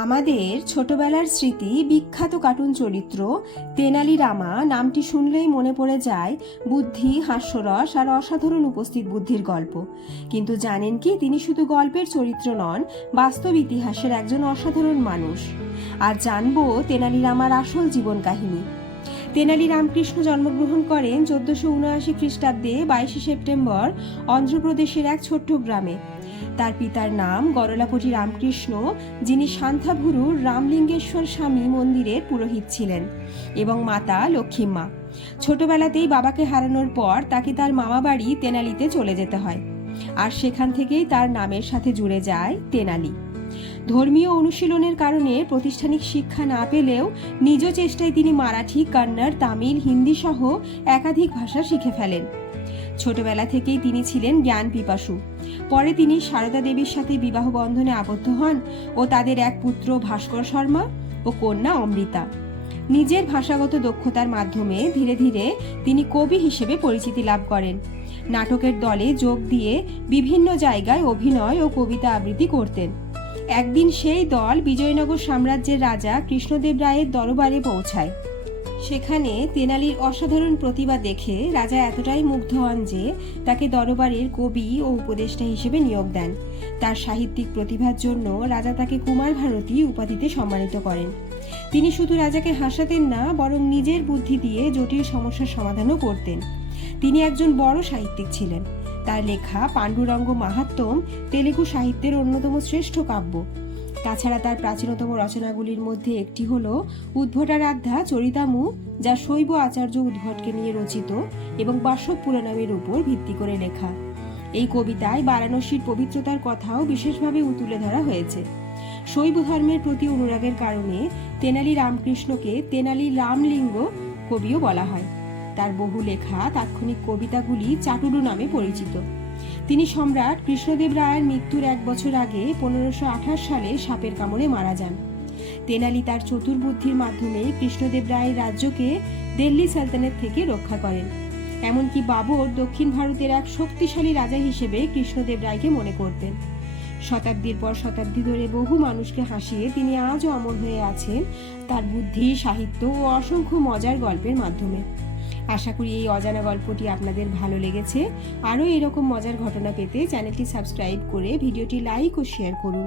আমাদের ছোটবেলার স্মৃতি বিখ্যাত কার্টুন চরিত্র তেনালি রামা নামটি শুনলেই মনে পড়ে যায় বুদ্ধি, হাস্যরস আর অসাধারণ উপস্থিত বুদ্ধির গল্প। কিন্তু জানেন কি, তিনি শুধু গল্পের চরিত্র নন, বাস্তব ইতিহাসের একজন অসাধারণ মানুষ। আর জানবো তেনালি রামার আসল জীবন কাহিনী। তেনালি রামকৃষ্ণ জন্মগ্রহণ করেন 1479 খ্রিস্টাব্দে 22 সেপ্টেম্বর অন্ধ্রপ্রদেশের এক ছোট্ট গ্রামে। তার পিতার নাম গরলাপটি রামকৃষ্ণ, যিনি শান্তাভুরুর রামলিঙ্গেশ্বর স্বামী মন্দিরের পুরোহিত ছিলেন, এবং মাতা লক্ষ্মীম্মা। ছোটবেলাতেই বাবাকে হারানোর পর তাকে তার মামাবাড়ি তেনালিতে চলে যেতে হয়, আর সেখান থেকেই তার নামের সাথে জুড়ে যায় তেনালি। ধর্মীয় অনুশীলনের কারণে প্রাতিষ্ঠানিক শিক্ষা না পেলেও নিজ চেষ্টায় তিনি মারাঠি, কন্নড়, তামিল, হিন্দি সহ একাধিক ভাষা শিখে ফেলেন। ছোটবেলা থেকেই তিনি ছিলেন জ্ঞান পিপাসু। পরে তিনি সারদা দেবীর সাথে বিবাহ বন্ধনে আবদ্ধ হন ও তাদের এক পুত্র ভাস্কর শর্মা ও কন্যা অমৃতা। নিজের ভাষাগত দক্ষতার মাধ্যমে ধীরে ধীরে তিনি কবি হিসেবে পরিচিতি লাভ করেন। নাটকের দলে যোগ দিয়ে বিভিন্ন জায়গায় অভিনয় ও কবিতা আবৃত্তি করতেন। একদিন সেই দল বিজয়নগর সাম্রাজ্যের রাজা কৃষ্ণদেব রায়ের দরবারে পৌঁছায়। সেখানে তেনালির অসাধারণ প্রতিভা দেখে রাজা এতটাই মুগ্ধ হন যে তাকে দরবারের কবি ও উপদেষ্টা হিসেবে নিয়োগ দেন। তার সাহিত্যিক প্রতিভার জন্য রাজা তাকে কুমার ভারতী উপাধিতে সম্মানিত করেন। তিনি শুধু রাজাকে হাসাতেন না, বরং নিজের বুদ্ধি দিয়ে জটিল সমস্যার সমাধানও করতেন। তিনি একজন বড় সাহিত্যিক ছিলেন। তার লেখা পাণ্ডুরঙ্গ মাহাত্ম্যম তেলুগু সাহিত্যের অন্যতম শ্রেষ্ঠ কাব্য। তাছাড়া তার প্রাচীনতম রচনাগুলির মধ্যে একটি হল উদ্ভটারাধ্যা চরিতামু, যা শৈব আচার্য উদ্ভটকে নিয়ে রচিত এবং বাসব পুরাণের উপর ভিত্তি করে লেখা। এই কবিতায় বারাণসীর পবিত্রতার কথাও বিশেষভাবে তুলে ধরা হয়েছে। শৈব ধর্মের প্রতি অনুরাগের কারণে তেনালি রামকৃষ্ণকে তেনালি রামলিঙ্গ কবিও বলা হয়। তার বহু লেখা তাৎক্ষণিক কবিতাগুলি চাটুরু নামে পরিচিত। তিনি সম্রাট কৃষ্ণদেব রায়ের মৃত্যুর 1 বছর আগে 1528 সালে সাপের কামড়ে মারা যান। তেনালি তার চতুর বুদ্ধির মাধ্যমে কৃষ্ণদেব রায়ের রাজ্যকে দিল্লি সালতানাত থেকে রক্ষা করেন। এমনকি বাবর দক্ষিণ ভারতের এক শক্তিশালী রাজা হিসেবে কৃষ্ণদেব রায়কে মনে করতেন। শতাব্দীর পর শতাব্দী ধরে বহু মানুষকে হাসিয়ে তিনি আজও অমর হয়ে আছেন তার বুদ্ধি, সাহিত্য ও অসংখ্য মজার গল্পের মাধ্যমে। আশা করি এই অজানা গল্পটি আপনাদের ভালো লেগেছে। আরও এরকম মজার ঘটনা পেতে চ্যানেলটি সাবস্ক্রাইব করে ভিডিওটি লাইক ও শেয়ার করুন।